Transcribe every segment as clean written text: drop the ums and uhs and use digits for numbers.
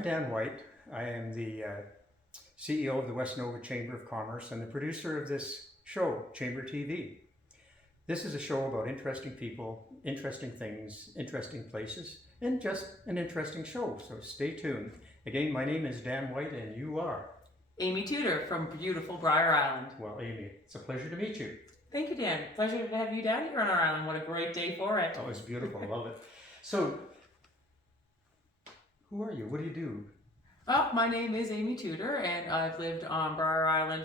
I'm Dan White. I am the CEO of the West Nova Chamber of Commerce and the producer of this show, Chamber TV. This is a show about interesting people, interesting things, interesting places, and just an interesting show, so stay tuned. Again, my name is Dan White and you are? Amy Tudor from beautiful Brier Island. Well, Amy, it's a pleasure to meet you. Thank you, Dan. Pleasure to have you down here on our island. What a great day for it. Oh, it's beautiful. I love it. So, who are you? What do you do? My name is Amy Tudor, and I've lived on Brier Island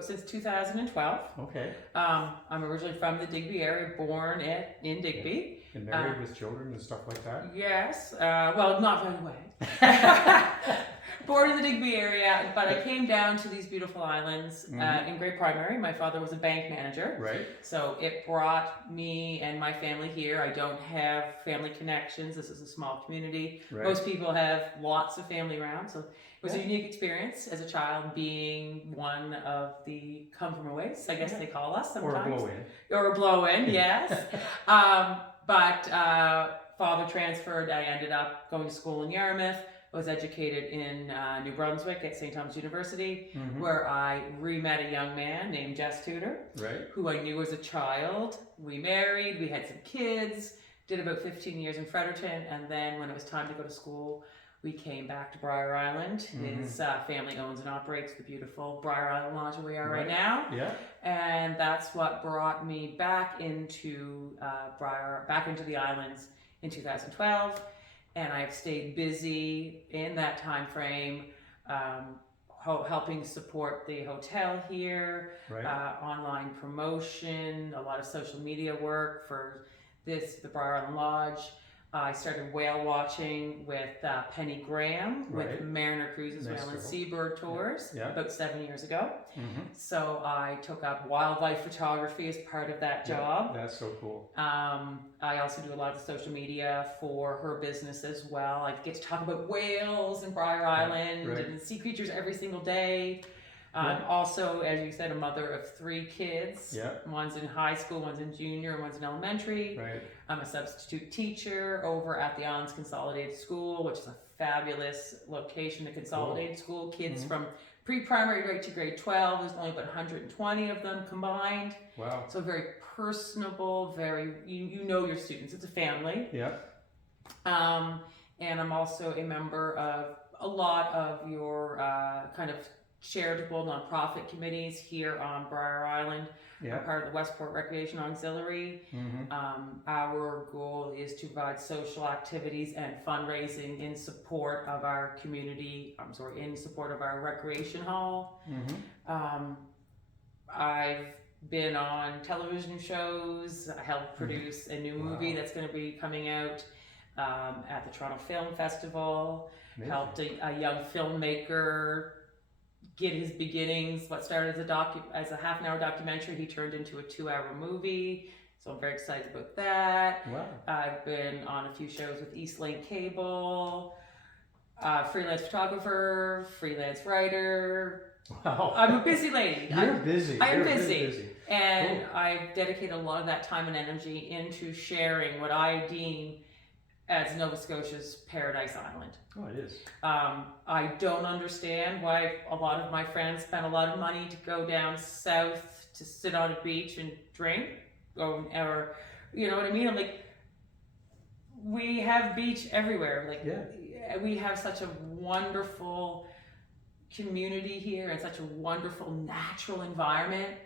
since 2012. Okay. I'm originally from the Digby area, born in Digby. And married with children and stuff like that? Yes. Well, not right away. Born in the Digby area, but I came down to these beautiful islands in grade primary. My father was a bank manager. Right. So it brought me and my family here. I don't have family connections. This is a small community. Right. Most people have lots of family around. So it was a unique experience as a child being one of the come-from-aways, I guess they call us sometimes. Or a blow-in. Or a blow-in, yes. But father transferred. I ended up going to school in Yarmouth. I was educated in New Brunswick at St. Thomas University, where I re-met a young man named Jess Tudor, who I knew as a child. We married, we had some kids, did about 15 years in Fredericton, and then when it was time to go to school, we came back to Brier Island. His family owns and operates the beautiful Brier Island Lodge where we are right now. Yeah. And that's what brought me back into back into the islands in 2012. And I've stayed busy in that time frame, helping support the hotel here, online promotion, a lot of social media work for the Brier Island Lodge. I started whale watching with Penny Graham with Mariner Cruises Whale and Seabird Tours about 7 years ago. So I took up wildlife photography as part of that job. That's so cool. I also do a lot of social media for her business as well. I get to talk about whales in Brier Island and sea creatures every single day. Also, as you said, a mother of 3 kids. One's in high school, one's in junior, and one's in elementary. I'm a substitute teacher over at the Islands Consolidated School, which is a fabulous location, a consolidated school. Kids from pre-primary grade to grade 12. There's only about 120 of them combined. Wow. So very personable, very, you know your students. It's a family. And I'm also a member of a lot of your kind of charitable nonprofit committees here on Brier Island. I'm part of the Westport Recreation Auxiliary. Our goal is to provide social activities and fundraising in support of our community, in support of our recreation hall. I've been on television shows. I helped produce a new movie that's going to be coming out at the Toronto Film Festival. Helped a young filmmaker get his beginnings. What started as a half-an-hour documentary, he turned into a 2-hour movie. So I'm very excited about that. I've been on a few shows with Eastlink Cable, freelance photographer, freelance writer. Wow. I'm a busy lady. You're busy. I am You're busy. Really busy. And I've dedicated a lot of that time and energy into sharing what I deem as Nova Scotia's Paradise Island. Oh, it is. I don't understand why a lot of my friends spend a lot of money to go down south to sit on a beach and drink, or you know what I mean? I'm like, we have beach everywhere. Like, we have such a wonderful community here and such a wonderful natural environment.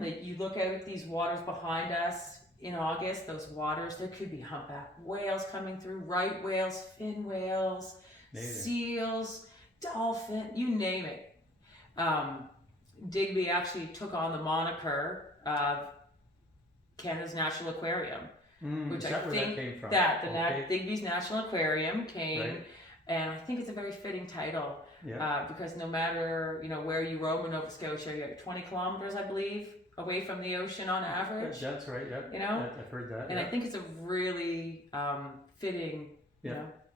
Like, you look out at these waters behind us. In August, those waters, there could be humpback whales coming through, right whales, fin whales, seals, dolphin, you name it. Digby actually took on the moniker of Canada's National Aquarium, which I think that Digby's National Aquarium came, and I think it's a very fitting title because no matter where you roam in Nova Scotia, you're 20 kilometers, I believe, away from the ocean on average. That's right. I've heard that. And I think it's a really fitting,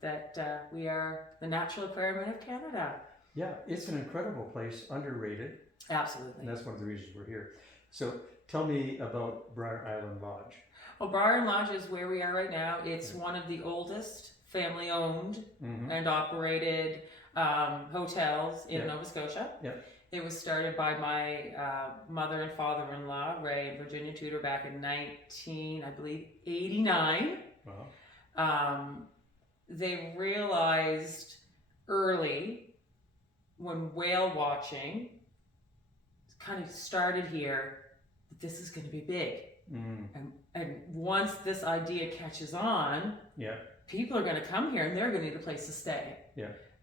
that we are the natural aquarium of Canada. Yeah, it's an incredible place, underrated. Absolutely. And that's one of the reasons we're here. So tell me about Brier Island Lodge. Well, Brier Lodge is where we are right now. It's one of the oldest family owned and operated hotels in Nova Scotia. It was started by my mother and father-in-law, Ray and Virginia Tudor, back in 1989. Wow. They realized early when whale watching kind of started here that this is going to be big. And once this idea catches on, people are going to come here and they're going to need a place to stay.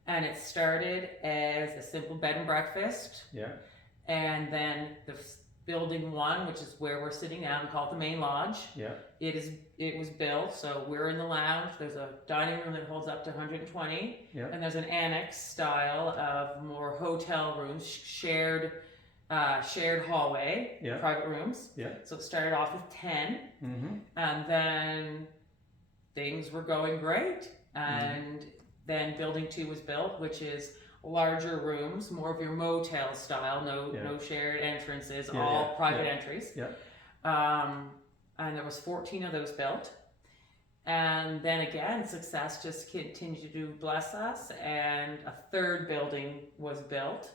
And it started as a simple bed and breakfast. And then the building one, which is where we're sitting now, and called the main lodge. It was built, so we're in the lounge. There's a dining room that holds up to 120. And there's an annex style of more hotel rooms, shared hallway, private rooms. So it started off with 10, and then things were going great. And then building 2 was built, which is larger rooms, more of your motel style, no shared entrances, all private entries. And there was 14 of those built. And then again, success just continued to bless us, and a 3rd building was built.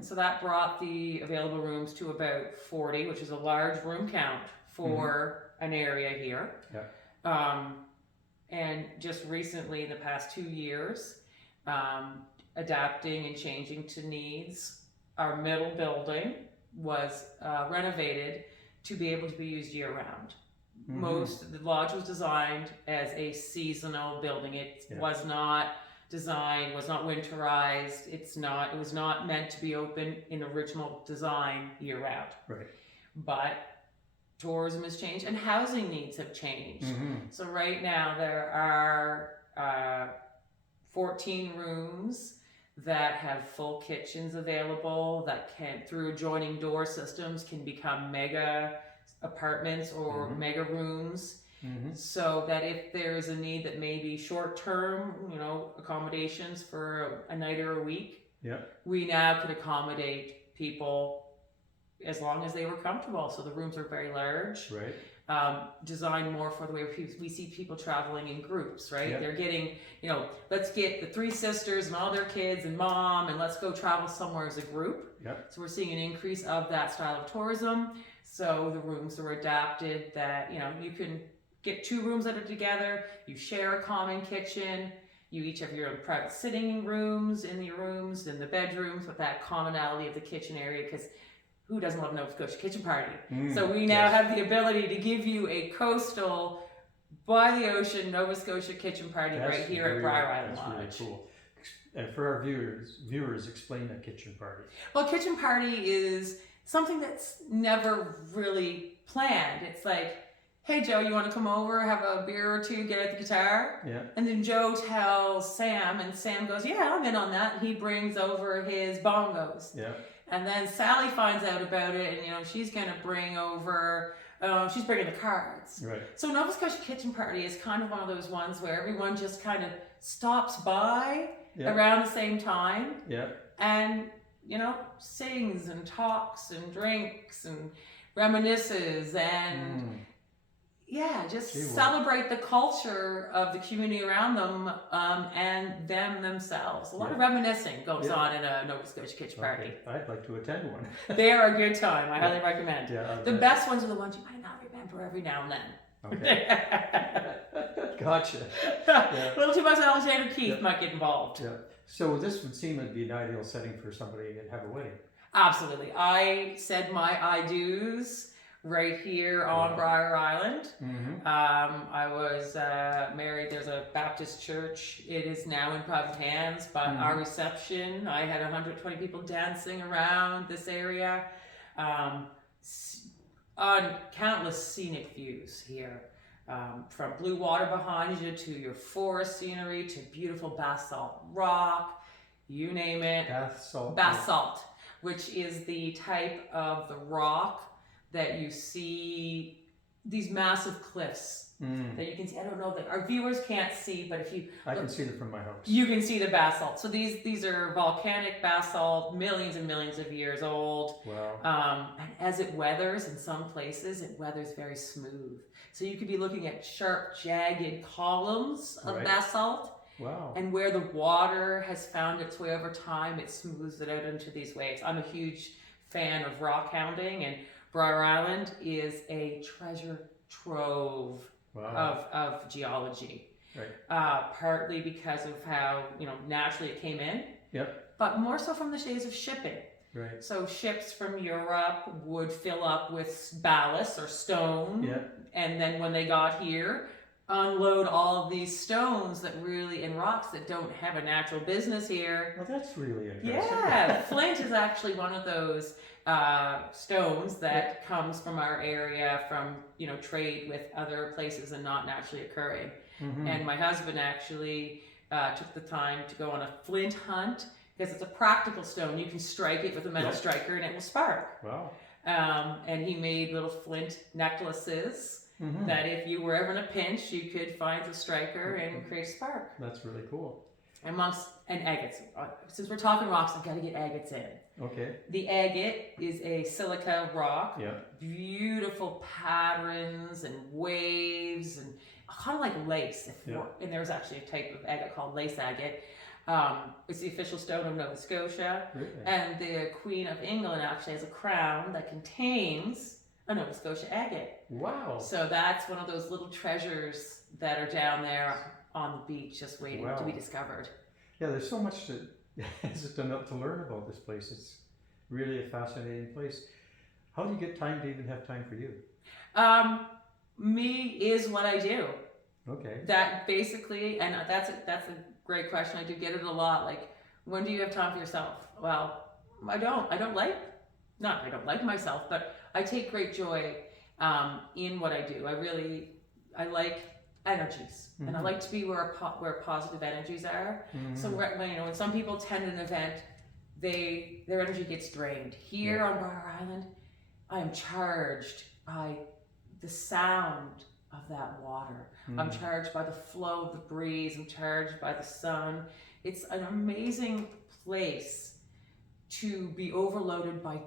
So that brought the available rooms to about 40, which is a large room count for an area here. And just recently, in the past 2 years, adapting and changing to needs, our middle building was renovated to be able to be used year-round. The lodge was designed as a seasonal building. It was not designed, was not winterized. It was not meant to be open in original design year-round. But tourism has changed and housing needs have changed. So right now there are 14 rooms that have full kitchens available that can, through adjoining door systems, can become mega apartments or mega rooms. So that if there's a need that may be short-term, accommodations for a night or a week, we now could accommodate people as long as they were comfortable. So the rooms are very large, designed more for the way we see people traveling in groups, They're getting, let's get the 3 sisters and all their kids and mom, and let's go travel somewhere as a group. So we're seeing an increase of that style of tourism. So the rooms are adapted that, you can get 2 rooms that are together, you share a common kitchen, you each have your own private sitting rooms in your rooms, in the bedrooms, with that commonality of the kitchen area, because who doesn't love Nova Scotia kitchen party? So we now have the ability to give you a coastal, by the ocean, Nova Scotia kitchen party right here at Brier Island Lodge. That's really cool. And for our viewers, explain a kitchen party. Well, kitchen party is something that's never really planned. It's like, hey Joe, you want to come over, have a beer or 2, get out the guitar? And then Joe tells Sam, and Sam goes, yeah, I'm in on that. And he brings over his bongos. And then Sally finds out about it, and she's going to bring over, she's bringing the cards. So Nova Scotia Kitchen Party is kind of one of those ones where everyone just kind of stops by around the same time. And, sings and talks and drinks and reminisces and celebrate the culture of the community around them and them themselves. A lot of reminiscing goes on in a Nova Scotia kitchen party. I'd like to attend one. They are a good time. I highly recommend. The best ones are the ones you might not remember every now and then. Gotcha. A little too much Alexander Keith might get involved. So this would seem to be an ideal setting for somebody to have a wedding. Absolutely. I said my I-dos right here on Brier Island. I was married. There's a Baptist church. It is now in private hands, but our reception, I had 120 people dancing around this area. On countless scenic views here, from blue water behind you to your forest scenery to beautiful basalt rock, you name it. Basalt, which is the type of the rock that you see these massive cliffs that you can see. I don't know that our viewers can't see, but if you I can see them from my house. you can see the basalt. So these are volcanic basalt, millions and millions of years old. Wow. And as it weathers, in some places, it weathers very smooth. So you could be looking at sharp, jagged columns of Right. basalt. Wow. And where the water has found its way over time, it smooths it out into these waves. I'm a huge fan of rock hounding, and Brier Island is a treasure trove Wow. of geology. Right. Partly because of how, naturally it came in, Yep. but more so from the days of shipping. Right. So ships from Europe would fill up with ballast or stone, Yeah. and then when they got here, unload all of these stones and rocks that don't have a natural business here. Well, that's really interesting. Yeah, flint is actually one of those stones that comes from our area from trade with other places and not naturally occurring. Mm-hmm. And my husband actually took the time to go on a flint hunt because it's a practical stone. You can strike it with a metal striker and it will spark. Wow. And he made little flint necklaces that if you were ever in a pinch, you could find the striker and create a spark. That's really cool. And agates. Since we're talking rocks, I've got to get agates in. Okay. The agate is a silica rock. Yeah. Beautiful patterns and waves and kind of like lace. And there's actually a type of agate called lace agate. It's the official stone of Nova Scotia. Really? And the Queen of England actually has a crown that contains a Nova Scotia agate. Wow. So that's one of those little treasures that are down there on the beach just waiting to be discovered. Yeah, there's so much to learn about this place. It's really a fascinating place. How do you get time to even have time for you? Me is what I do. Okay. That basically, and that's a great question. I do get it a lot. Like, when do you have time for yourself? Well, I don't like myself, but I take great joy in what I do. I like energies, and I like to be where positive energies are. So when some people attend an event, their energy gets drained. Here on Brier Island, I am charged by the sound of that water. I'm charged by the flow of the breeze. I'm charged by the sun. It's an amazing place to be overloaded by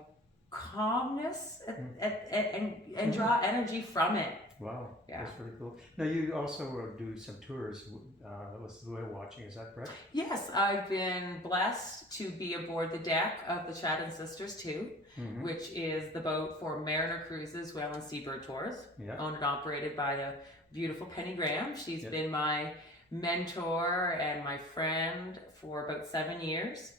calmness and draw energy from it. Wow, Yeah. That's really cool. Now you also do some tours with the whale watching, is that correct? Yes, I've been blessed to be aboard the deck of the Chad and Sisters 2, which is the boat for Mariner Cruises, Whale and Seabird Tours, owned and operated by the beautiful Penny Graham. She's been my mentor and my friend for about 7 years.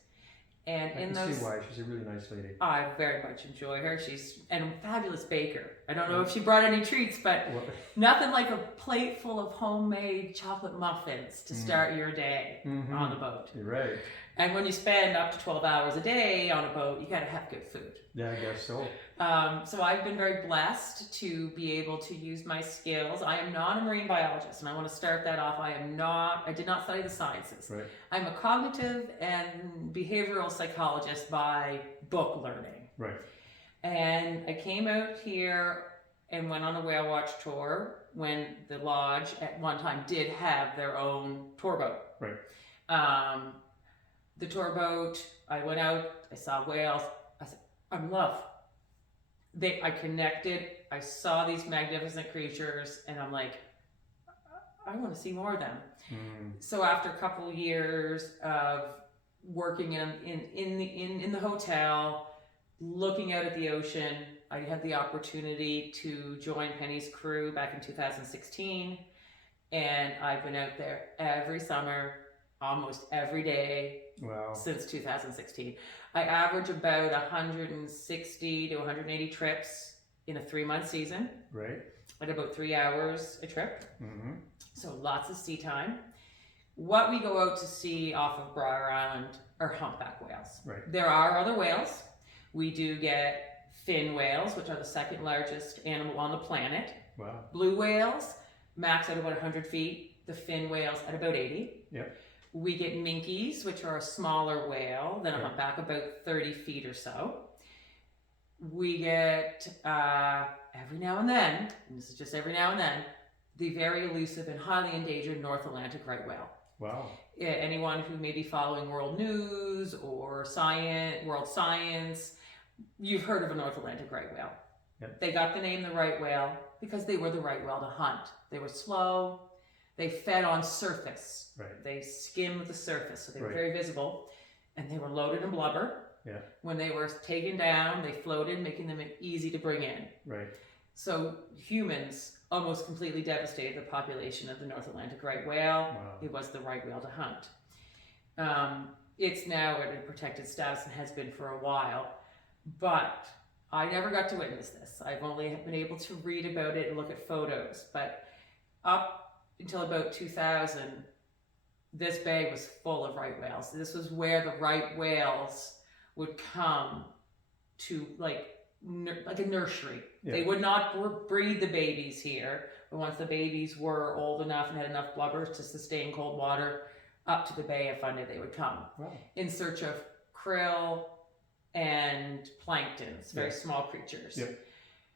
And I can see why. She's a really nice lady. I very much enjoy her. She's a fabulous baker. I don't know if she brought any treats, but nothing like a plate full of homemade chocolate muffins to start your day on the boat. You're right. And when you spend up to 12 hours a day on a boat, you got to have good food. Yeah, I guess so. So I've been very blessed to be able to use my skills. I am not a marine biologist, and I want to start that off. I did not study the sciences. Right. I'm a cognitive and behavioral psychologist by book learning. Right. And I came out here and went on a whale watch tour when the lodge at one time did have their own tour boat. Right. The tour boat, I went out, I saw whales, I said, I'm in love. I connected, I saw these magnificent creatures, and I'm like, I want to see more of them. So after a couple years of working in the hotel, looking out at the ocean, I had the opportunity to join Penny's crew back in 2016, and I've been out there every summer, almost every day. Wow. Since 2016. I average about 160 to 180 trips in a 3-month season. Right. At about 3 hours a trip. So lots of sea time. What we go out to see off of Brier Island are humpback whales. Right. There are other whales. We do get fin whales, which are the second largest animal on the planet. Wow. Blue whales max at about 100 feet. The fin whales at about 80. Yep. We get minkies, which are a smaller whale than a humpback, about 30 feet or so. we get every now and then, and this is just every now and then, the very elusive and highly endangered North Atlantic right whale. Wow. Anyone who may be following world news or world science, you've heard of a North Atlantic right whale. Yep. They got the name the right whale because they were the right whale to hunt. They were slow. They fed on surface. Right. They skimmed the surface, so they were Right. very visible. And they were loaded in blubber. Yeah. When they were taken down, they floated, making them easy to bring in. Right. So humans almost completely devastated the population of the North Atlantic right whale. Wow. It was the right whale to hunt. It's now at a protected status and has been for a while, but I never got to witness this. I've only been able to read about it and look at photos, but up until about 2000, this bay was full of right whales. This was where the right whales would come to like a nursery. Yeah. They would not breed the babies here, but once the babies were old enough and had enough blubber to sustain cold water, up to the bay of Fundy they would come. Wow. In search of krill and planktons, very Yeah. small creatures. Yep.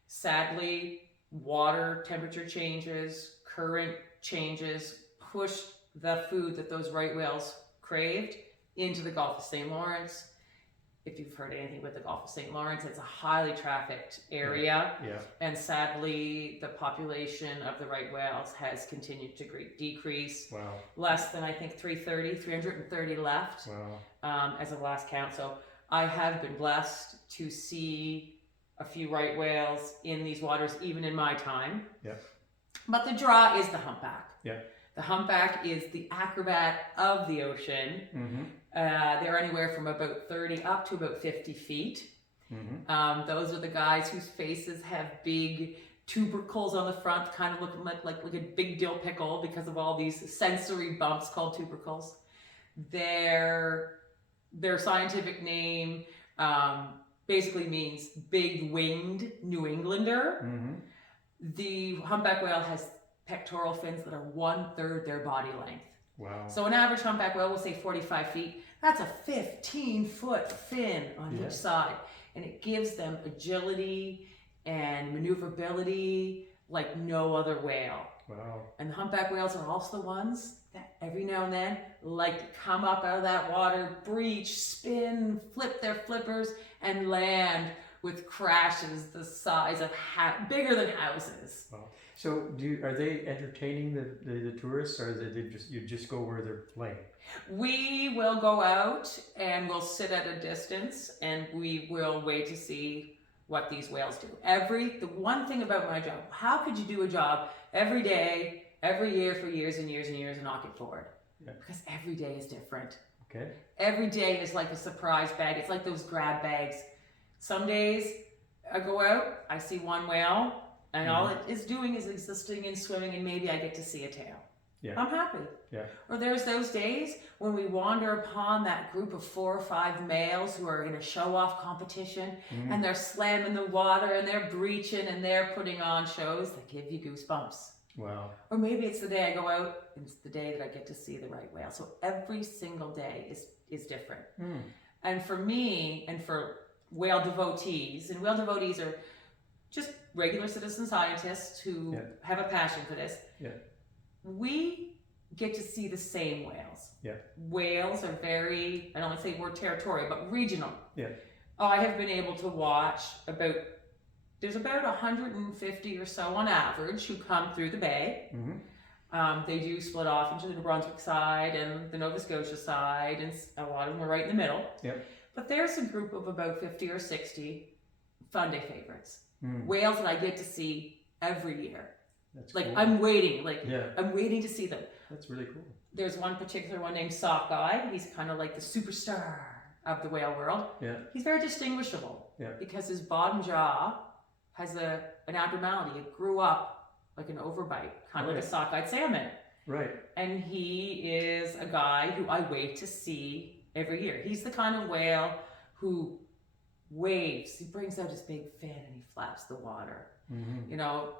Sadly, water temperature changes, current changes, pushed the food that those right whales craved into the Gulf of St. Lawrence. If you've heard anything about the Gulf of St. Lawrence, it's a highly trafficked area. Yeah. And sadly, the population of the right whales has continued to decrease. Wow. Less than, I think, 330 left as of last count. So I have been blessed to see a few right whales in these waters, even in my time. Yeah. But the draw is the humpback. Yeah. The humpback is the acrobat of the ocean. Mm-hmm. They're anywhere from about 30 up to about 50 feet. Mm-hmm. Those are the guys whose faces have big tubercles on the front, kind of looking like a big dill pickle because of all these sensory bumps called tubercles. Their scientific name basically means big-winged New Englander. Mm-hmm. The humpback whale has pectoral fins that are 1/3 their body length. Wow. So an average humpback whale will say 45 feet. That's a 15-foot fin on Yeah. each side. And it gives them agility and maneuverability like no other whale. Wow. And the humpback whales are also the ones that every now and then like to come up out of that water, breach, spin, flip their flippers, and land with crashes the size of bigger than houses. Wow. So are they entertaining the tourists, or you just go where they're playing? We will go out and we'll sit at a distance and we will wait to see what these whales do. The one thing about my job, how could you do a job every day, every year for years and years and years and not get bored? Yeah. Because every day is different. Okay. Every day is like a surprise bag. It's like those grab bags. Some days I go out, I see one whale, and all it is doing is existing and swimming, and maybe I get to see a tail. Yeah. I'm happy. Yeah. Or there's those days when we wander upon that group of 4 or 5 males who are in a show-off competition, and they're slamming the water, and they're breaching, and they're putting on shows that give you goosebumps. Wow. Or maybe it's the day I go out, and it's the day that I get to see the right whale. So every single day is different. And for me, and for whale devotees, and whale devotees are just regular citizen scientists who have a passion for this. Yeah. We get to see the same whales. Yeah. Whales are very, I don't want to say word territorial, but regional. Yeah. I have been able to watch there's about 150 or so on average who come through the bay. Mm-hmm. They do split off into the New Brunswick side and the Nova Scotia side, and a lot of them are right in the middle. Yep. But there's a group of about 50 or 60 fun day favorites. Whales that I get to see every year. That's like cool. I'm waiting, Yeah. I'm waiting to see them. That's really cool. There's one particular one named Sockeye. He's kind of like the superstar of the whale world. Yeah. He's very distinguishable. Yeah. Because his bottom jaw has an abnormality. It grew up like an overbite, kind of like a sockeyed salmon. Right. And he is a guy who I wait to see every year. He's the kind of whale who waves. He brings out his big fin and he flaps the water. Mm-hmm. You know,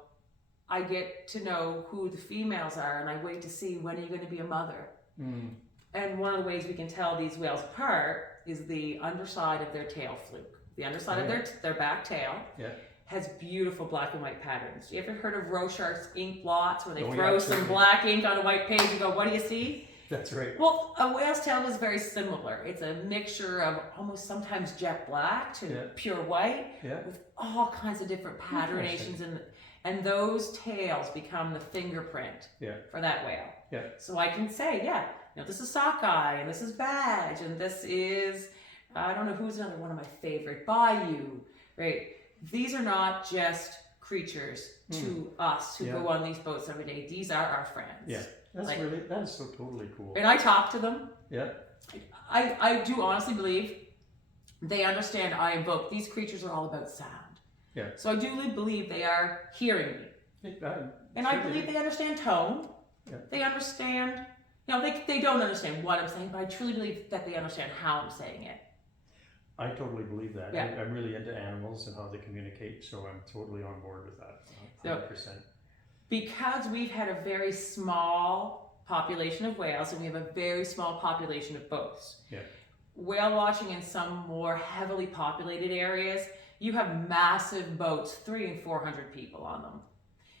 I get to know who the females are, and I wait to see when are you going to be a mother. And one of the ways we can tell these whales apart is the underside of their tail fluke. the underside of their back tail, Yeah. has beautiful black and white patterns. You ever heard of Rorschach's ink blots, where they Oh, yeah, throw some absolutely. black ink on a white page and go, what do you see? That's right. Well, a whale's tail is very similar. It's a mixture of almost sometimes jet black to pure white, with all kinds of different patternations, and those tails become the fingerprint for that whale. Yeah. So I can say, this is sockeye, and this is badge, and this is, I don't know who's another one of my favorite, bayou, right? These are not just creatures to us who go on these boats every day. These are our friends. Yeah. That is so totally cool. And I talk to them. Yeah. I do honestly believe they understand I invoke. These creatures are all about sound. Yeah. So I do believe they are hearing me. And I believe they understand tone. Yeah. They understand, they don't understand what I'm saying, but I truly believe that they understand how I'm saying it. I totally believe that. Yeah. I'm really into animals and how they communicate, so I'm totally on board with that. 100%. Because we've had a very small population of whales and we have a very small population of boats. Yeah. Whale watching in some more heavily populated areas, you have massive boats, 300 and 400 people on them.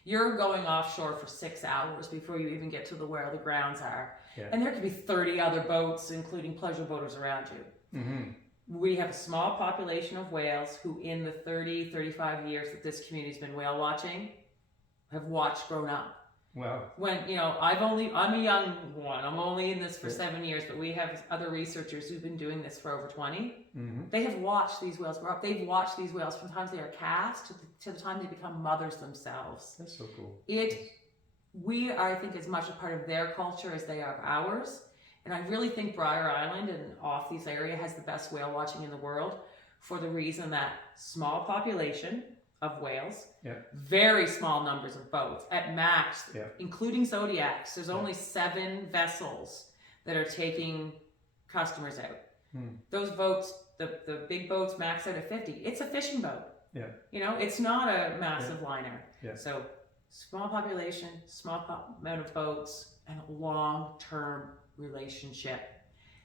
You're going offshore for 6 hours before you even get to where the grounds are. Yeah. And there could be 30 other boats, including pleasure boaters around you. Mm-hmm. We have a small population of whales who in the 30, 35 years that this community's been whale watching have watched grown up. Wow. When, I'm a young one. I'm only in this for 7 years, but we have other researchers who've been doing this for over 20. Mm-hmm. They have watched these whales grow up. They've watched these whales from the time they are cast to the time they become mothers themselves. That's so cool. We are, I think, as much a part of their culture as they are of ours. And I really think Brier Island and off these area has the best whale watching in the world for the reason that small population of whales, very small numbers of boats, at max, including Zodiacs, there's only 7 vessels that are taking customers out. Those boats, the big boats max out at 50. It's a fishing boat. Yeah. It's not a massive liner. Yeah. So small population, small amount of boats, and a long-term relationship.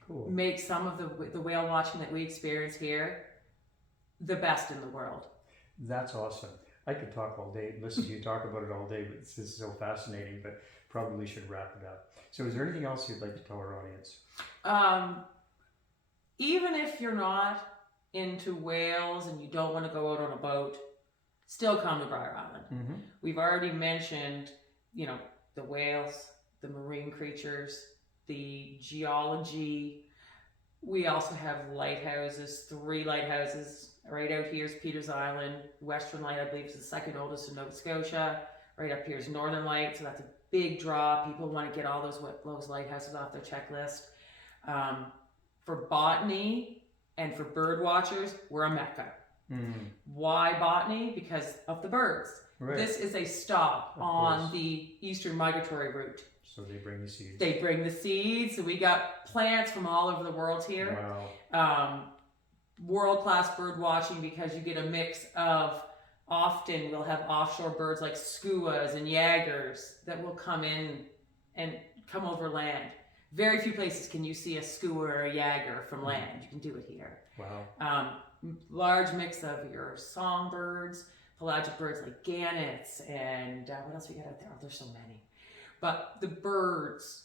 Cool. Make some of the whale watching that we experience here the best in the world. That's awesome. I could talk all day, listen to you talk about it all day, but this is so fascinating, but probably should wrap it up. So is there anything else you'd like to tell our audience? Even if you're not into whales and you don't want to go out on a boat, still come to Brier Island. Mm-hmm. We've already mentioned, the whales, the marine creatures, the geology. We also have lighthouses, 3 lighthouses. Right out here is Peters Island. Western Light, I believe, is the second oldest in Nova Scotia. Right up here is Northern Light, so that's a big draw. People want to get all those lighthouses off their checklist. For botany and for bird watchers, we're a mecca. Mm-hmm. Why botany? Because of the birds. Right. This is a stop on the eastern migratory route. So they bring the seeds. They bring the seeds. So we got plants from all over the world here. Wow. World-class bird watching because you get a mix of, often we'll have offshore birds like skuas and yagers that will come in and come over land. Very few places can you see a skua or a yager from land. You can do it here. Wow. Large mix of your songbirds, pelagic birds like gannets, and what else we got out there? Oh, there's so many. But the birds,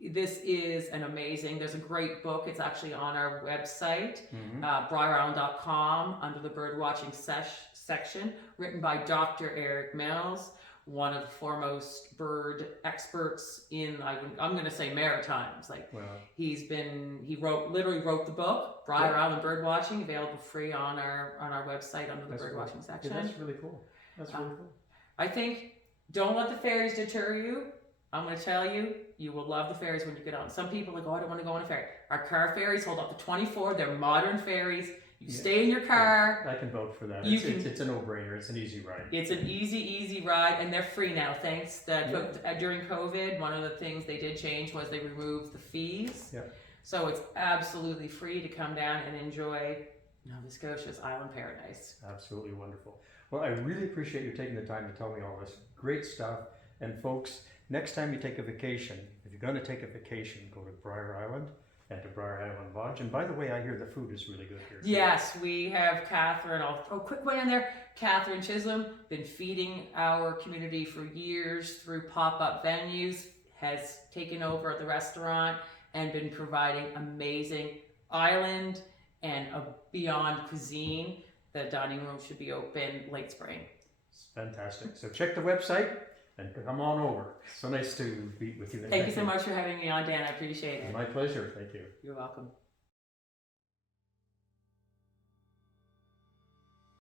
this is an amazing, there's a great book. It's actually on our website, brierisland.com, under the bird watching section, written by Dr. Eric Mills, one of the foremost bird experts in, I'm going to say Maritimes. He literally wrote the book, Brier Island Bird Watching, available free on our website under the bird watching section. Yeah, that's really cool. That's really cool. I think, don't let the ferries deter you. I'm going to tell you, you will love the ferries when you get on. Some people are like, I don't want to go on a ferry. Our car ferries hold up to 24. They're modern ferries. You stay in your car. Yeah, I can vote for that. It's a no-brainer. It's an easy ride. It's an easy ride, and they're free now. Thanks that during COVID, one of the things they did change was they removed the fees. Yeah. So it's absolutely free to come down and enjoy Nova Scotia's island paradise. Absolutely wonderful. Well, I really appreciate you taking the time to tell me all this. Great stuff. And folks, next time you take a vacation, if you're going to take a vacation, go to Brier Island and to Brier Highland Lodge. And by the way, I hear the food is really good here. Yes, we have Catherine. I'll throw a quick one in there. Catherine Chisholm, been feeding our community for years through pop-up venues, has taken over the restaurant and been providing amazing island and a beyond cuisine. The dining room should be open late spring. It's fantastic. So check the website and come on over. So nice to be with you. Thank you so much for having me on, Dan. I appreciate it. My pleasure. Thank you. You're welcome.